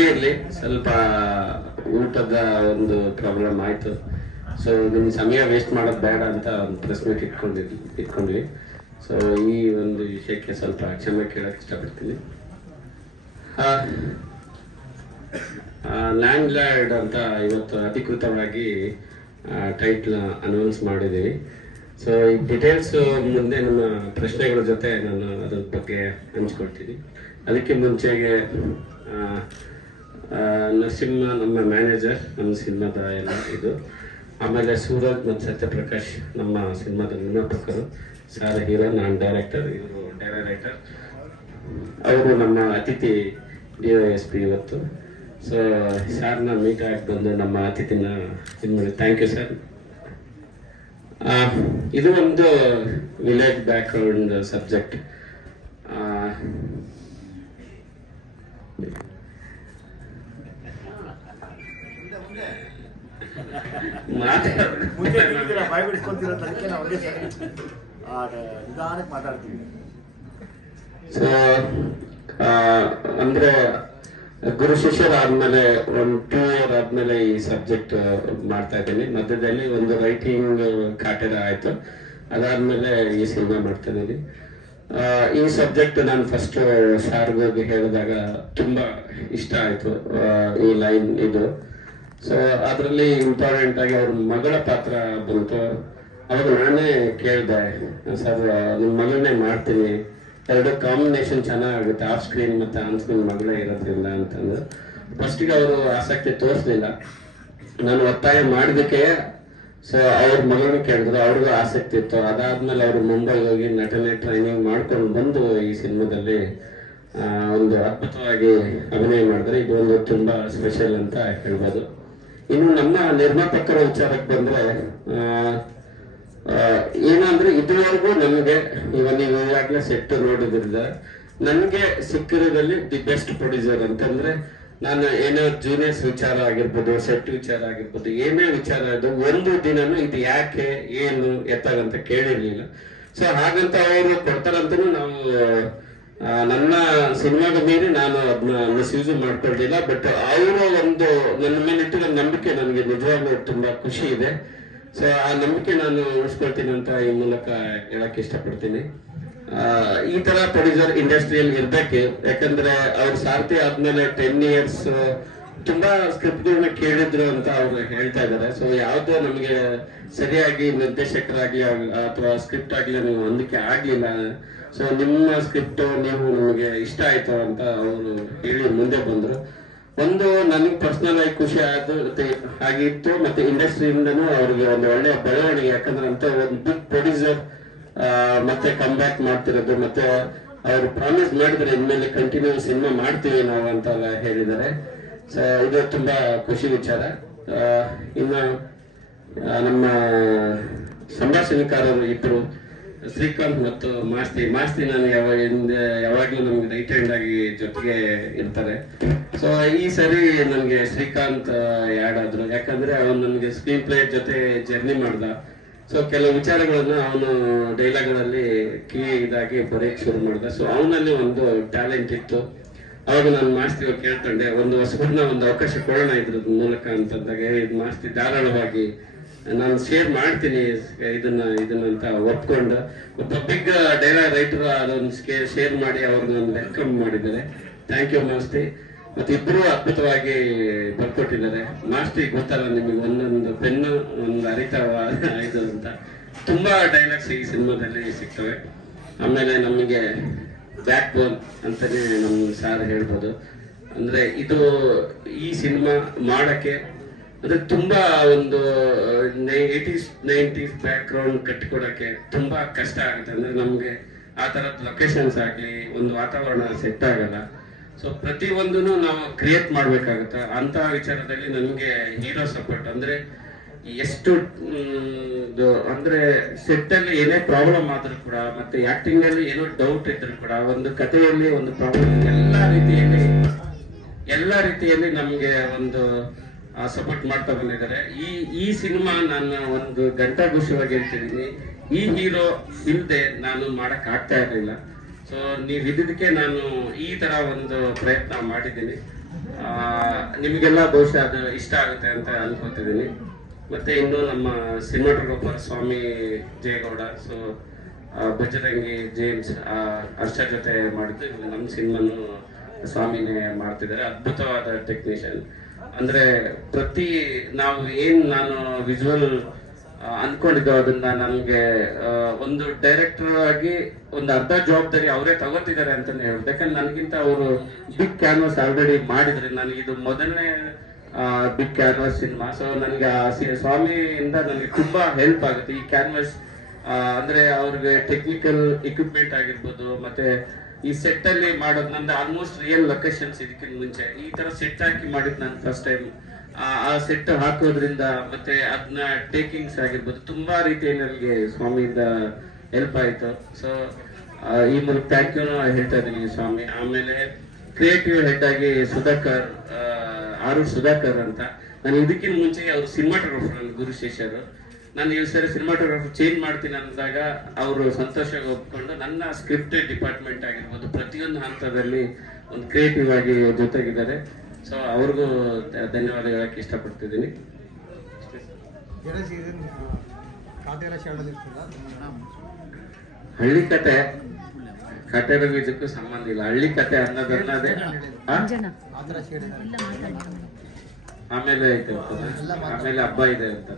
ಇರಲಿ ಸ್ವಲ್ಪ ಊಟದ ಒಂದು ಪ್ರಾಬ್ಲಮ್ ಆಯ್ತು. ಸೊ ನಿಮ್ ಸಮಯ ವೇಸ್ಟ್ ಮಾಡೋದು ಬೇಡ ಅಂತ ಒಂದು ಪ್ರೆಸ್ ಮೀಟ್ ಇಟ್ಕೊಂಡ್ವಿ. ಸೊ ಈ ಒಂದು ವಿಷಯಕ್ಕೆ ಸ್ವಲ್ಪ ಕ್ಷಮೆ ಕೇಳಕ್ ಇಷ್ಟಪಡ್ತೀನಿ. ಲ್ಯಾಂಡ್ ಲಾರ್ಡ್ ಅಂತ ಇವತ್ತು ಅಧಿಕೃತವಾಗಿ ಟೈಟ್ಲ್ ಅನೌನ್ಸ್ ಮಾಡಿದ್ದೀವಿ. ಸೊ ಈ ಡೀಟೇಲ್ಸ್ ಮುಂದೆ ನನ್ನ ಪ್ರಶ್ನೆಗಳ ಜೊತೆ ನಾನು ಅದ್ರ ಬಗ್ಗೆ ಹಂಚ್ಕೊಳ್ತೀನಿ. ಅದಕ್ಕೆ ಮುಂಚೆಗೆ ನರಸಿಂಹ ನಮ್ಮ ಮ್ಯಾನೇಜರ್, ನಮ್ಮ ಸಿನಿಮಾದ ಎಲ್ಲ ಇದು. ಆಮೇಲೆ ಸೂರಜ್ ಮತ್ತು ಸತ್ಯಪ್ರಕಾಶ್ ನಮ್ಮ ಸಿನಿಮಾದ ನಿರ್ಮಾಪಕರು. ಸಾರ್ ಹೀರೋ, ನಾನು ಡೈರೆಕ್ಟರ್, ಇವರು ಡೈರೆಕ್ಟರ್. ಅವರು ನಮ್ಮ ಅತಿಥಿ DOSP ಇವತ್ತು. ಸೊ ಸಾರ್ನ ಮೀಟ್ ಆಗಿ ಬಂದು ನಮ್ಮ ಅತಿಥಿನ ಇದು ಮಾಡಿ ಥ್ಯಾಂಕ್ ಯು ಸರ್. ಇದು ಒಂದು ವಿಲೇಜ್ ಬ್ಯಾಕ್ಗ್ರೌಂಡ್ ಸಬ್ಜೆಕ್ಟ್. ಸೊ ಅಂದ್ರೆ ಗುರು ಶಿಷ್ಯರಾದ್ಮೇಲೆ ಒಂದು 2 ಇಯರ್ ಆದ್ಮೇಲೆ ಈ ಸಬ್ಜೆಕ್ಟ್ ಮಾಡ್ತಾ ಇದ್ದೀನಿ. ಮಧ್ಯದಲ್ಲಿ ಒಂದು ರೈಟಿಂಗ್ ಕಾಟೆರ ಆಯ್ತು, ಅದಾದ್ಮೇಲೆ ಈ ಸಿನಿಮಾ ಮಾಡ್ತಾ ಇದ್ದೀನಿ. ಈ ಸಬ್ಜೆಕ್ಟ್ ನಾನು ಫಸ್ಟ್ ಸಾರ್ಗೋಗಿ ಹೇಳಿದಾಗ ತುಂಬಾ ಇಷ್ಟ ಆಯ್ತು ಈ ಲೈನ್ ಇದು. ಸೊ ಅದರಲ್ಲಿ ಇಂಪಾರ್ಟೆಂಟ್ ಆಗಿ ಅವ್ರ ಮಗಳ ಪಾತ್ರ ಬಂತು. ಅವಾಗ ನಾನೇ ಕೇಳಿದೆ, ಸರ್ ನಿಮ್ಮ ಮಗಳನ್ನೇ ಮಾಡ್ತೀನಿ, ಎರಡು ಕಾಂಬಿನೇಷನ್ ಚೆನ್ನಾಗುತ್ತೆ, ಆಫ್ ಸ್ಕ್ರೀನ್ ಮತ್ತೆ ಆನ್ ಸ್ಕ್ರೀನ್ ಮಗಳೇ ಇರೋದ್ರಿಂದ ಅಂತಂದು. ಫಸ್ಟಿಗೆ ಅವರು ಆಸಕ್ತಿ ತೋರಿಸ್ಲಿಲ್ಲ, ನಾನು ಒತ್ತಾಯ ಮಾಡಿದಕ್ಕೆ. ಸೊ ಅವ್ರ ಮಗಳನ್ನ ಕೇಳಿದ್ರು, ಅವ್ರಿಗೂ ಆಸಕ್ತಿ ಇತ್ತು. ಅದಾದ್ಮೇಲೆ ಅವರು ಮುಂಬೈಗೆ ಹೋಗಿ ನಟನೆ ಟ್ರೈನಿಂಗ್ ಮಾಡ್ಕೊಂಡು ಬಂದು ಈ ಸಿನಿಮಾದಲ್ಲಿ ಒಂದು ಅದ್ಭುತವಾಗಿ ಅಭಿನಯ ಮಾಡಿದ್ರೆ ಇದು ಒಂದು ತುಂಬಾ ಸ್ಪೆಷಲ್ ಅಂತ ಹೇಳ್ಬೋದು. ಇನ್ನು ನಮ್ಮ ನಿರ್ಮಾಪಕರ ವಿಚಾರಕ್ಕೆ ಬಂದ್ರೆ ಏನಂದ್ರೆ ಇದುವರೆಗೂ ನಮಗೆ ನೀವು ಈಗಾಗಲೇ ಸೆಟ್ ನೋಡಿದ್ರಿಂದ ನನಗೆ ಸಿಕ್ಕಿರೋದ್ರಲ್ಲಿ ದಿ ಬೆಸ್ಟ್ ಪ್ರೊಡ್ಯೂಸರ್ ಅಂತಂದ್ರೆ, ನಾನು ಏನೋ ಜೂನಿಯರ್ಸ್ ವಿಚಾರ ಆಗಿರ್ಬೋದು, ಸೆಟ್ ವಿಚಾರ ಆಗಿರ್ಬೋದು, ಏನೇ ವಿಚಾರ ಅದು ಒಂದು ದಿನನೂ ಇದು ಯಾಕೆ ಏನು ಎತ್ತಾಗಂತ ಕೇಳಿರ್ಲಿಲ್ಲ. ಸೊ ಹಾಗಂತ ಅವರು ಕೊಡ್ತಾರಂತನೂ ನಾವು ನನ್ನ ಸಿನಿಮಾದ ಮೀರಿ ನಾನು ಅದನ್ನ ಮಿಸ್ಯೂಸ್ ಮಾಡ್ಕೊಳ್ಲಿಲ್ಲ. ಬಟ್ ಅವರ ಒಂದು ನನ್ನ ಮೇಲೆ ಇಟ್ಟಿರೋ ನಂಬಿಕೆ ನನಗೆ ನಿಜವಾಗ್ಲೂ ತುಂಬಾ ಖುಷಿ ಇದೆ. ಸೊ ಆ ನಂಬಿಕೆ ನಾನು ಉಳಿಸ್ಕೊಳ್ತೀನಿ ಅಂತ ಈ ಮೂಲಕ ಹೇಳಕ್ ಇಷ್ಟಪಡ್ತೀನಿ. ಈ ತರ ಪ್ರೊಡ್ಯೂಸರ್ ಇಂಡಸ್ಟ್ರಿಯಲ್ಲಿ ಇರ್ಬೇಕು. ಯಾಕಂದ್ರೆ ಅವ್ರ ಸಾರ್ಥಿ ಆದ್ಮೇಲೆ 10 years ತುಂಬಾ ಸ್ಕ್ರಿಪ್ಟ್ಗಳನ್ನ ಕೇಳಿದ್ರು ಅಂತ ಅವ್ರು ಹೇಳ್ತಾ ಇದ್ದಾರೆ. ಸೊ ಯಾವ್ದೋ ನಮ್ಗೆ ಸರಿಯಾಗಿ ನಿರ್ದೇಶಕರಾಗ್ಲಿ ಅಥವಾ ಸ್ಕ್ರಿಪ್ಟ್ ಆಗ್ಲಿ ನಮ್ಗೆ ಹೊಂದಿಕೆ ಆಗ್ಲಿಲ್ಲ. ಸೊ ನಿಮ್ಮ ಸ್ಕ್ರಿಪ್ಟ್ ನೀವು ನಮಗೆ ಇಷ್ಟ ಆಯ್ತು ಅಂತ ಅವರು ಹೇಳಿ ಮುಂದೆ ಬಂದ್ರು. ಒಂದು ನನಗೆ ಪರ್ಸನಲ್ ಆಗಿ ಖುಷಿ ಆಗಿತ್ತು, ಮತ್ತೆ ಇಂಡಸ್ಟ್ರಿಯಿಂದನೂ ಅವ್ರಿಗೆ ಒಂದು ಒಳ್ಳೆ ಬೆಳವಣಿಗೆ. ಯಾಕಂದ್ರೆ ಅಂತ ಒಂದು ಬಿಗ್ ಪ್ರೊಡ್ಯೂಸರ್ ಮತ್ತೆ ಕಮ್ ಬ್ಯಾಕ್ ಮಾಡ್ತಿರೋದು, ಮತ್ತೆ ಅವ್ರು ಪ್ರಾಮಿಸ್ ಮಾಡಿದ್ರೆ ಇನ್ಮೇಲೆ ಕಂಟಿನ್ಯೂ ಸಿನಿಮಾ ಮಾಡ್ತೀವಿ ನಾವು ಅಂತೆಲ್ಲ ಹೇಳಿದ್ದಾರೆ. ಸೊ ಇದು ತುಂಬಾ ಖುಷಿ ವಿಚಾರ. ಇನ್ನು ನಮ್ಮ ಸಂಭಾಷಣೆಕಾರರು ಇಬ್ಬರು, ಶ್ರೀಕಾಂತ್ ಮತ್ತು ಮಾಸ್ತಿ ನಾನು ಯಾವಾಗ್ಲೂ ನಮ್ಗೆ ರೈಟ್ ಹ್ಯಾಂಡ್ ಆಗಿ ಜೊತೆಗೆ ಇರ್ತಾರೆ. ಸೊ ಈ ಸರಿ ನನ್ಗೆ ಶ್ರೀಕಾಂತ್ ಆ್ಯಡ್ ಆದ್ರು. ಯಾಕಂದ್ರೆ ಅವನು ನನ್ಗೆ ಸ್ಕ್ರೀನ್ ಪ್ಲೇ ಜೊತೆ ಜರ್ನಿ ಮಾಡ್ದ. ಸೊ ಕೆಲವು ವಿಚಾರಗಳನ್ನ ಅವನು ಡೈಲಾಗ್ಗಳಲ್ಲಿ ಇದಾಗಿ ಬರೆಯಕ್ ಶುರು ಮಾಡ್ದ. ಸೊ ಅವನಲ್ಲಿ ಒಂದು ಟ್ಯಾಲೆಂಟ್ ಇತ್ತು. ಅವಾಗ ನಾನು ಮಾಸ್ತಿ ಕೇಳ್ಕೊಂಡೆ, ಒಂದು ಹೊಸಬರನ್ನ ಒಂದು ಅವಕಾಶ ಕೊಡೋಣ ಇದ್ರ ಮೂಲಕ ಅಂತಂದಾಗ, ಇದು ಮಾಸ್ತಿ ಧಾರಾಳವಾಗಿ ನಾನು ಶೇರ್ ಮಾಡ್ತೀನಿ ಇದನ್ನ ಅಂತ ಒಪ್ಕೊಂಡು ಒಬ್ಬ ಬಿಗ್ ಡೈಲಾಗ್ ರೈಟರ್ ಅದೊಂದು ಶೇರ್ ಮಾಡಿ ಅವ್ರನ್ನ ವೆಲ್ಕಮ್ ಮಾಡಿದ್ದಾರೆ. Thank you Masti. ಮತ್ತೆ ಇಬ್ಬರು ಅದ್ಭುತವಾಗಿ ಬರ್ಕೊಟ್ಟಿದ್ದಾರೆ. ಮಾಸ್ತಿ ಗೊತ್ತಲ್ಲ ನಿಮಗೆ, ಒಂದೊಂದು ಪೆನ್ನು ಒಂದು ಅರಿತಾವ ಇದು ಅಂತ ತುಂಬಾ ಡೈಲಾಗ್ಸ್ ಈ ಸಿನಿಮಾದಲ್ಲಿ ಸಿಗ್ತವೆ. ಆಮೇಲೆ ನಮಗೆ ಬ್ಯಾಕ್ ಬೋನ್ ಅಂತಾನೆ ನಮ್ ಸಾರ್ ಹೇಳ್ಬೋದು. ಅಂದ್ರೆ ಇದು ಈ ಸಿನಿಮಾ ಮಾಡಕ್ಕೆ ಅಂದ್ರೆ ತುಂಬಾ ಒಂದು 80s 90s ಬ್ಯಾಕ್ ಗ್ರೌಂಡ್ ಕಟ್ಟಿಕೊಡಕ್ಕೆ ತುಂಬಾ ಕಷ್ಟ ಆಗುತ್ತೆ. ಅಂದ್ರೆ ನಮ್ಗೆ ಆ ತರದ ಲೊಕೇಶನ್ಸ್ ಆಗ್ಲಿ, ಒಂದು ವಾತಾವರಣ ಸೆಟ್ ಆಗಲ್ಲ. ಸೊ ಪ್ರತಿ ಒಂದನ್ನು ನಾವು ಕ್ರಿಯೇಟ್ ಮಾಡ್ಬೇಕಾಗತ್ತೆ. ಅಂತ ವಿಚಾರದಲ್ಲಿ ನಮ್ಗೆ ಹೀರೋ ಸಪೋರ್ಟ್ ಅಂದ್ರೆ ಎಷ್ಟು ಅಂದ್ರೆ ಸೆಟ್ ಅಲ್ಲಿ ಏನೇ ಪ್ರಾಬ್ಲಮ್ ಆದ್ರೂ ಕೂಡ, ಮತ್ತೆ ಆಕ್ಟಿಂಗ್ ಅಲ್ಲಿ ಏನೋ ಡೌಟ್ ಇದ್ರು ಕೂಡ, ಒಂದು ಕಥೆಯಲ್ಲಿ ಒಂದು ಪ್ರಾಬ್ಲಮ್, ಎಲ್ಲಾ ರೀತಿಯಲ್ಲಿ ನಮ್ಗೆ ಒಂದು ಸಪೋರ್ಟ್ ಮಾಡ್ತಾ ಬಂದಿದ್ದಾರೆ. ಈ ಸಿನಿಮಾ ನಾನು ಒಂದು ಘಂಟಾಘೋಷವಾಗಿ ಹೇಳ್ತಿದ್ದೀನಿ, ಈ ಹೀರೋ ಇಲ್ಲದೆ ನಾನು ಮಾಡಕ್ ಆಗ್ತಾ ಇರಲಿಲ್ಲ. ಸೊ ನೀವು ಇದ್ದಕ್ಕೆ ನಾನು ಈ ತರ ಒಂದು ಪ್ರಯತ್ನ ಮಾಡಿದ್ದೀನಿ. ನಿಮಗೆಲ್ಲ ಬಹುಶಃ ಅದು ಇಷ್ಟ ಆಗುತ್ತೆ ಅಂತ ಅನ್ಕೋತಿದ್ದೀನಿ. ಮತ್ತೆ ಇನ್ನು ನಮ್ಮ ಸಿನಿಮಾಟೋಗ್ರಾಫರ್ ಸ್ವಾಮಿ ಜಯಗೌಡ, ಸೊ ಬಜರಂಗಿ ಜೇಮ್ಸ್ ಹರ್ಷ ಜೊತೆ ಮಾಡಿದ್ದು ನಮ್ಮ ಸಿನಿಮಾನು ಸ್ವಾಮಿನೇ ಮಾಡ್ತಿದ್ದಾರೆ. ಅದ್ಭುತವಾದ ಟೆಕ್ನಿಷಿಯನ್. ಅಂದ್ರೆ ನಾನು ವಿಜುವಲ್ ಅನ್ಕೊಂಡಿದ್ದೋ ಅದನ್ನ ನಮ್ಗೆ ಒಂದು ಡೈರೆಕ್ಟರ್ ಆಗಿ ಒಂದು ಅರ್ಧ ಜವಾಬ್ದಾರಿ ಅವರೇ ತಗೋತಿದ್ದಾರೆ ಅಂತಾನೆ ಹೇಳ್ಬೋದು. ಯಾಕಂದ್ರೆ ನನಗಿಂತ ಅವರು ಬಿಗ್ ಕ್ಯಾನ್ವಾಸ್ ಆಲ್ರೆಡಿ ಮಾಡಿದ್ರೆ, ನನಗಿದು ಮೊದಲನೇ ಬಿಗ್ ಕ್ಯಾನ್ವಾಸ್ ಸಿನಿಮಾ. ಸೊ ನನಗೆ ಸ್ವಾಮಿಯಿಂದ ನನಗೆ ತುಂಬಾ ಹೆಲ್ಪ್ ಆಗುತ್ತೆ ಈ ಕ್ಯಾನ್ವಾಸ್. ಅಂದ್ರೆ ಅವ್ರಿಗೆ ಟೆಕ್ನಿಕಲ್ ಎಕ್ವಿಪ್ಮೆಂಟ್ ಆಗಿರ್ಬೋದು, ಮತ್ತೆ ಈ ಸೆಟ್ ಅಲ್ಲಿ ಮಾಡೋದು ನಂದು ಆಲ್ಮೋಸ್ಟ್ ರಿಯಲ್ ಲೊಕೇಶನ್ಸ್. ಇದಕ್ಕಿಂತ ಮುಂಚೆ ಈ ತರ ಸೆಟ್ ಹಾಕಿ ಮಾಡಿದ್ ನಾನು ಫಸ್ಟ್ ಟೈಮ್. ಆ ಸೆಟ್ ಹಾಕೋದ್ರಿಂದ ಮತ್ತೆ ಅದನ್ನ ಟೇಕಿಂಗ್ಸ್ ಆಗಿರ್ಬೋದು, ತುಂಬಾ ರೀತಿಯಲ್ಲಿ ನನಗೆ ಸ್ವಾಮಿಯಿಂದ ಹೆಲ್ಪ್ ಆಯ್ತು. ಸೊ ಈ ಮೂಲಕ ಥ್ಯಾಂಕ್ ಯು ಹೇಳ್ತಾ ಇದ್ದೀನಿ ಸ್ವಾಮಿ. ಆಮೇಲೆ ಕ್ರಿಯೇಟಿವ್ ಹೆಡ್ ಆಗಿ ಸುಧಾಕರ್ ಅಂತ. ನಾನು ಇದಕ್ಕಿಂತ ಮುಂಚೆ ಅವ್ರು ಸಿನಿಮಾಟೋಗ್ರಾಫರ್, ನನ್ನ ಗುರುಶೇಷರು. ನಾನು ಈ ಸರಿ ಸಿನಿಮಾಟೋಗ್ರಾಫರ್ ಚೇಂಜ್ ಮಾಡ್ತೀನಿ ಅಂದಾಗ ಅವರು ಸಂತೋಷವಾಗಿ ಒಪ್ಕೊಂಡು ನನ್ನ ಸ್ಕ್ರಿಪ್ಟ್ ಡಿಪಾರ್ಟ್ಮೆಂಟ್ ಆಗಿರ್ಬೋದು ಪ್ರತಿಯೊಂದು ಹಂತದಲ್ಲಿ ಒಂದು ಕ್ರಿಯೇಟಿವ್ ಆಗಿ ಜೊತೆಗಿದ್ದಾರೆ. ಸೊ ಅವ್ರಿಗೂ ಧನ್ಯವಾದ ಹೇಳಕ್ಕೆ ಇಷ್ಟಪಡ್ತಿದ್ದೀನಿ. ಹಳ್ಳಿ ಕತೆ ಕಟ್ಟೆರ ಇದಕ್ಕೂ ಸಂಬಂಧ ಇಲ್ಲ. ಹಳ್ಳಿ ಕತೆ ಅನ್ನೋದನ್ನದೇ ಆಮೇಲೆ ಐತೆ ಆಮೇಲೆ ಹಬ್ಬ ಇದೆ ಅಂತ